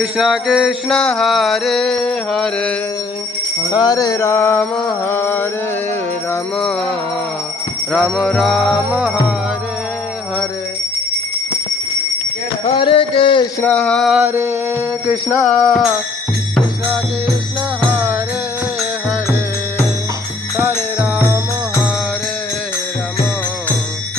कृष्ण कृष्ण हरे हरे हरे राम राम राम हरे हरे हरे कृष्ण कृष्ण कृष्ण हरे हरे हरे राम राम हरे हरे हरे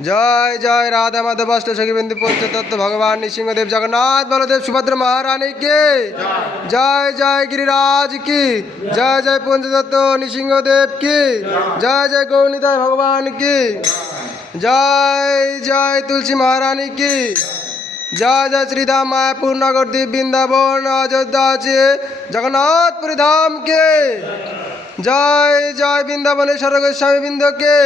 जय जय राधा माधव अष्ट सखी बिंदु पंचतत्व भगवान नृसिंहदेव जगन्नाथ बलदेव सुभद्र महारानी की जय जय गिरिराज की जय जय पंचतत्व नृसिंहदेव की जय जय गौनिताय भगवान की जय जय तुलसी महारानी की जय जय श्रीधाम मायापुर नवद्वीप वृंदावन अयोध्या से जगन्नाथपुरी धाम के जय जय वृंदावनेश्वर गोस्वामी बिंद के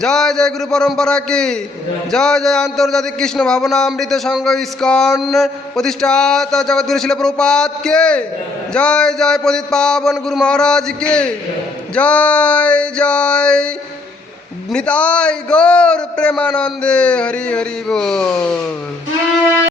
जय जय गुरु परंपरा की जय जय आंतर्जातिक कृष्ण भावनामृत संघ इस्कॉन प्रतिष्ठाता जगतगुरु शिल प्रभुपाद के जय जय पतित पावन गुरु महाराज के जय जय निताय गौर प्रेमानंदे हरि हरि बोल।